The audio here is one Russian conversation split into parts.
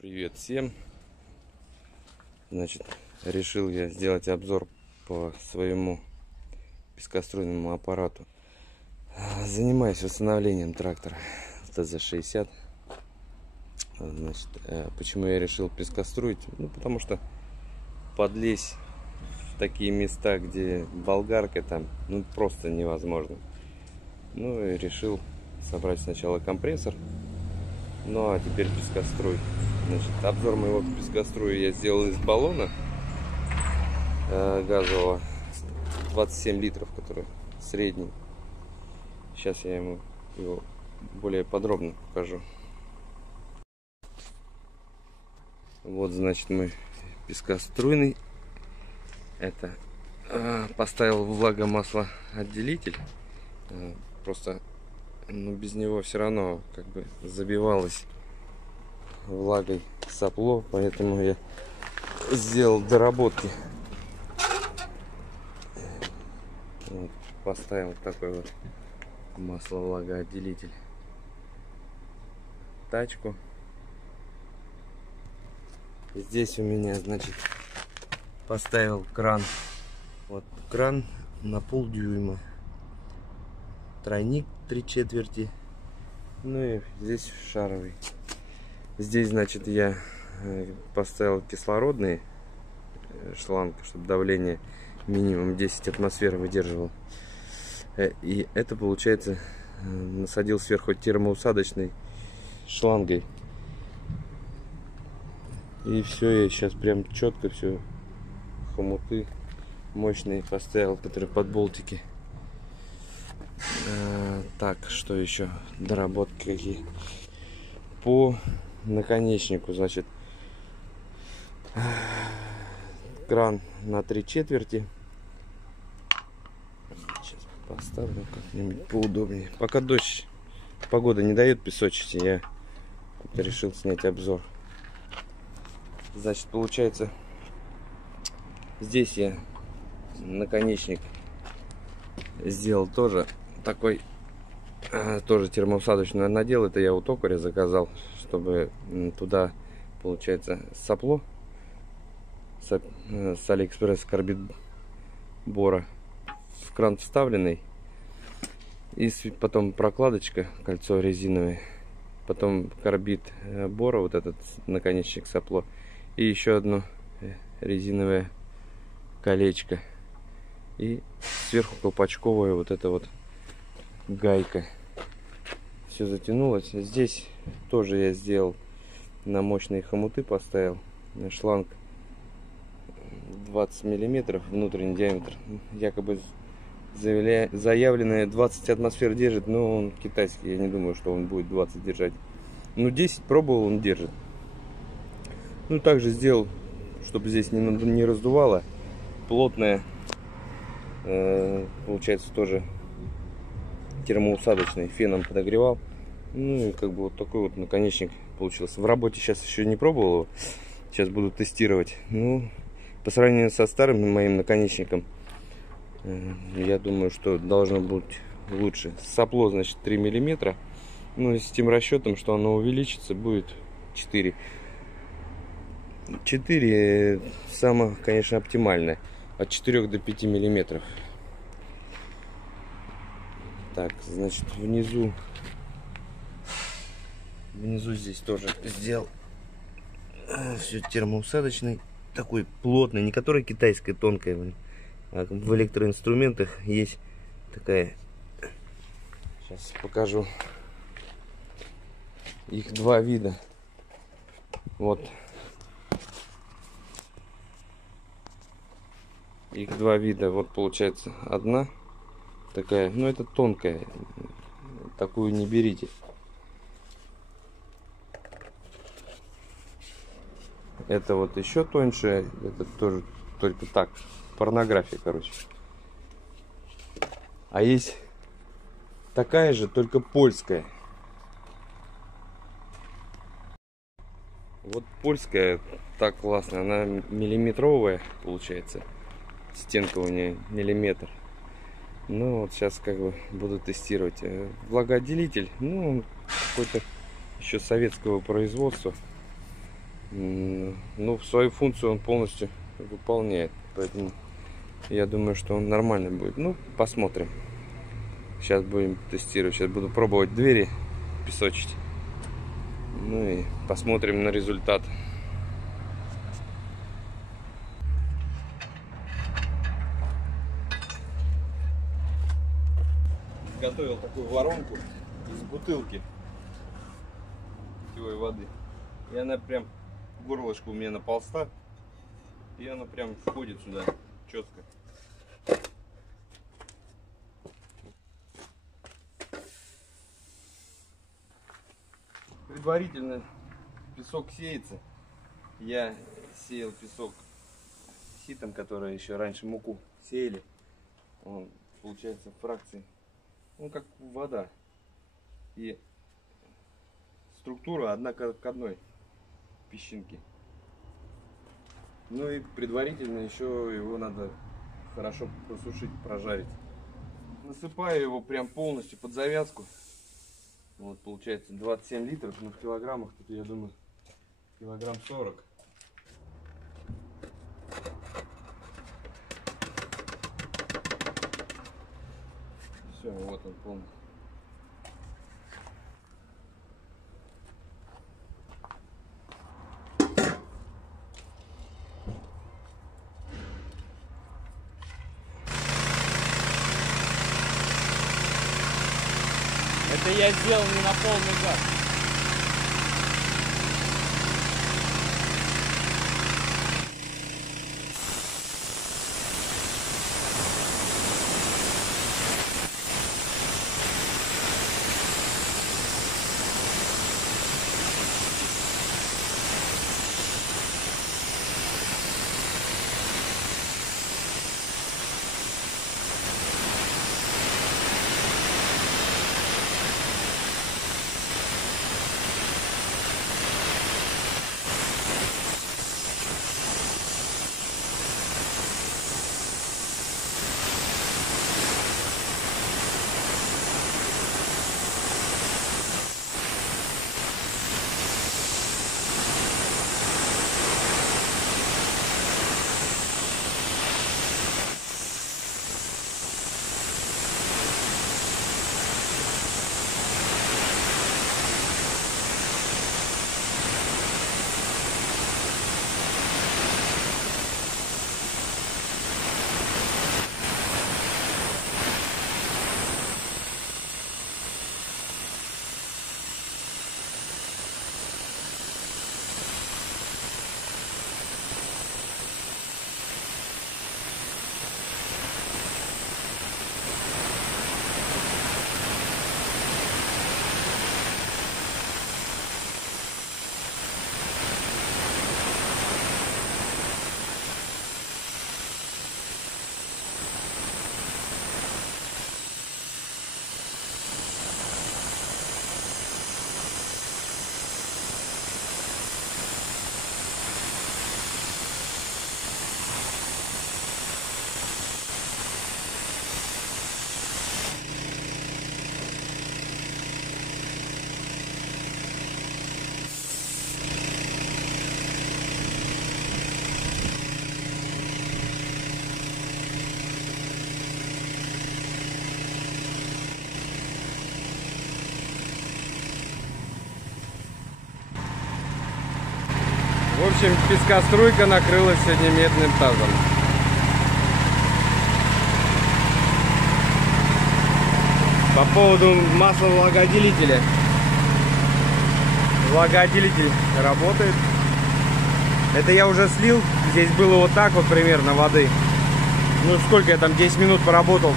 Привет всем! Значит, решил я сделать обзор по своему пескоструйному аппарату. Занимаюсь восстановлением трактора ТЗ-60. Значит, почему я решил пескоструить? Ну, потому что подлезть в такие места, где болгарка там, ну, просто невозможно. Ну, и решил собрать сначала компрессор, ну, а теперь пескоструй. Значит, обзор моего пескоструя я сделал из баллона газового 27 литров, который средний. Сейчас я его более подробно покажу. Вот, значит, мой пескоструйный. Это поставил влагомаслоотделитель. Просто, ну, без него все равно как бы забивалось влагой сопло, поэтому я сделал доработки. Вот, поставил такой вот масло-влагоотделитель. Тачку. Здесь у меня, значит, поставил кран. Вот кран на полдюйма. Тройник 3/4. Ну и здесь шаровый. Здесь, значит, я поставил кислородный шланг, чтобы давление минимум 10 атмосфер выдерживал. И это, получается, насадил сверху термоусадочной шлангой. И все, я сейчас прям четко все хомуты мощные поставил, которые под болтики. Так, что еще? Доработки какие? По наконечнику, значит, кран на 3/4. Сейчас поставлю как-нибудь поудобнее. Пока дождь, погода не дает песочить, я решил снять обзор. Значит, получается, здесь я наконечник сделал тоже такой, тоже термоусадочный надел. Это я у токаря заказал, чтобы туда, получается, сопло с Алиэкспресс, карбид бора в кран вставленный, и потом прокладочка, кольцо резиновое, потом карбид бора, вот этот наконечник сопло, и еще одно резиновое колечко, и сверху колпачковая вот эта вот гайка. Все затянулось. Здесь тоже я сделал на мощные хомуты, поставил шланг 20 миллиметров внутренний диаметр. Якобы заявленное 20 атмосфер держит, но он китайский, я не думаю, что он будет 20 держать. Ну, 10 пробовал, он держит. Ну, также сделал, чтобы здесь не раздувало, плотное, получается, тоже термоусадочный, феном подогревал. Ну и как бы вот такой вот наконечник получился. В работе сейчас еще не пробовал его, сейчас буду тестировать. Ну, по сравнению со старым моим наконечником, я думаю, что должно быть лучше. Сопло, значит, 3 миллиметра. Ну, с тем расчетом, что оно увеличится, будет 4. 4 самое, конечно, оптимальное. От 4 до 5 миллиметров. Так, значит, внизу здесь тоже сделал все термоусадочный, такой плотный, не который китайская тонкая, а в электроинструментах есть такая. Сейчас покажу. Их два вида. Вот. Их два вида. Вот получается одна такая, ну это тонкая, такую не берите. Это вот еще тоньше, это тоже только так, порнография, короче. А есть такая же, только польская. Вот польская так классно, она миллиметровая получается, стенка у нее миллиметр. Ну вот сейчас как бы буду тестировать. Влагоотделитель, ну какой-то еще советского производства. Ну, свою функцию он полностью выполняет. Поэтому я думаю, что он нормальный будет. Ну, посмотрим. Сейчас будем тестировать. Сейчас буду пробовать двери песочить. Ну и посмотрим на результат. Готовил такую воронку из бутылки питьевой воды. И она прям, горлышко у меня на полста. И она прям входит сюда четко. Предварительно песок сеется. Я сеял песок ситом, который еще раньше муку сеяли. Он получается фракции, ну как вода. И структура одна к одной песчинки. Ну и предварительно еще его надо хорошо просушить, прожарить. Насыпаю его прям полностью под завязку. Вот получается 27 литров, но в килограммах тут, я думаю, килограмм 40. Все, вот он полный. Это я сделал не на полный газ. В общем, пескоструйка накрылась сегодня медным тазом. По поводу масловлагоотделителя. Влагоотделитель работает. Это я уже слил. Здесь было вот так вот примерно воды. Ну сколько я там, 10 минут поработал.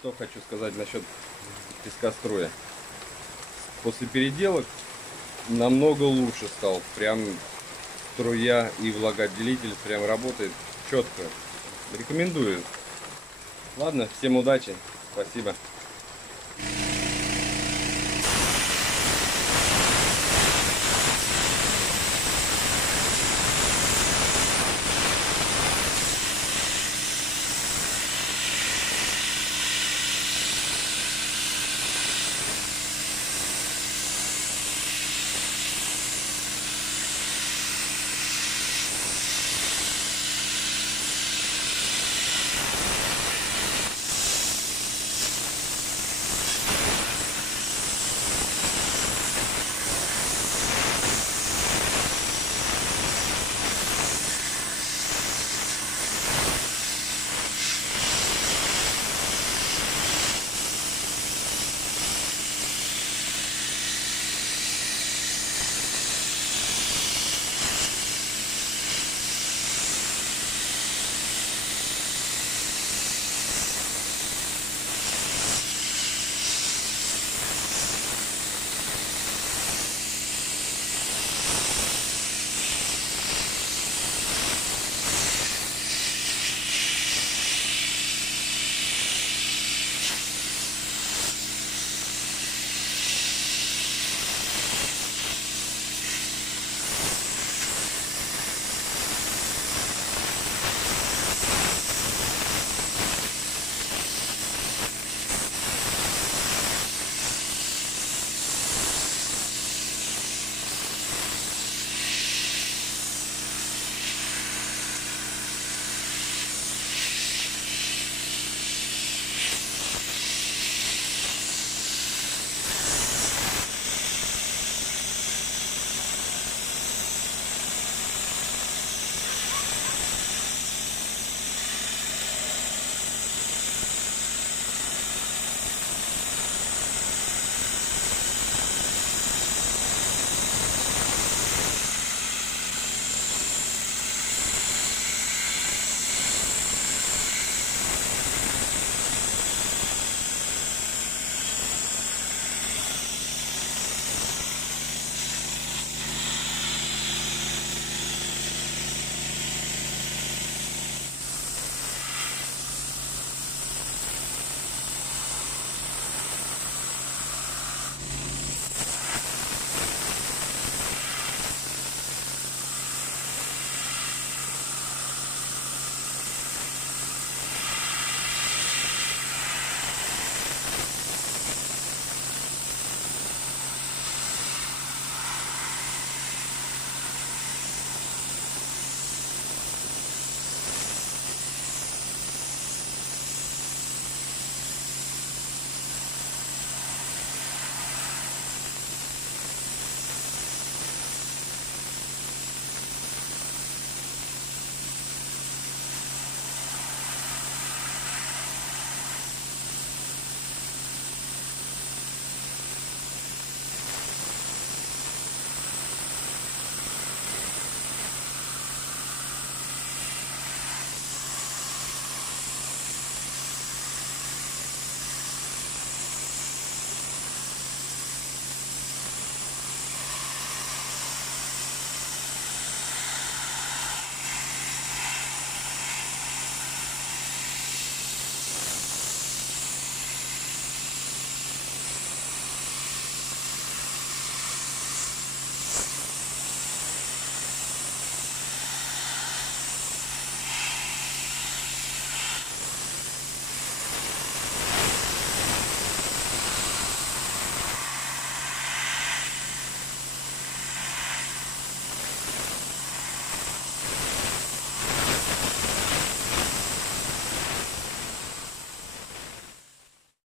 Что хочу сказать насчет пескоструя. После переделок намного лучше стал. Прям струя и влагоотделитель прям работает четко. Рекомендую. Ладно, всем удачи. Спасибо.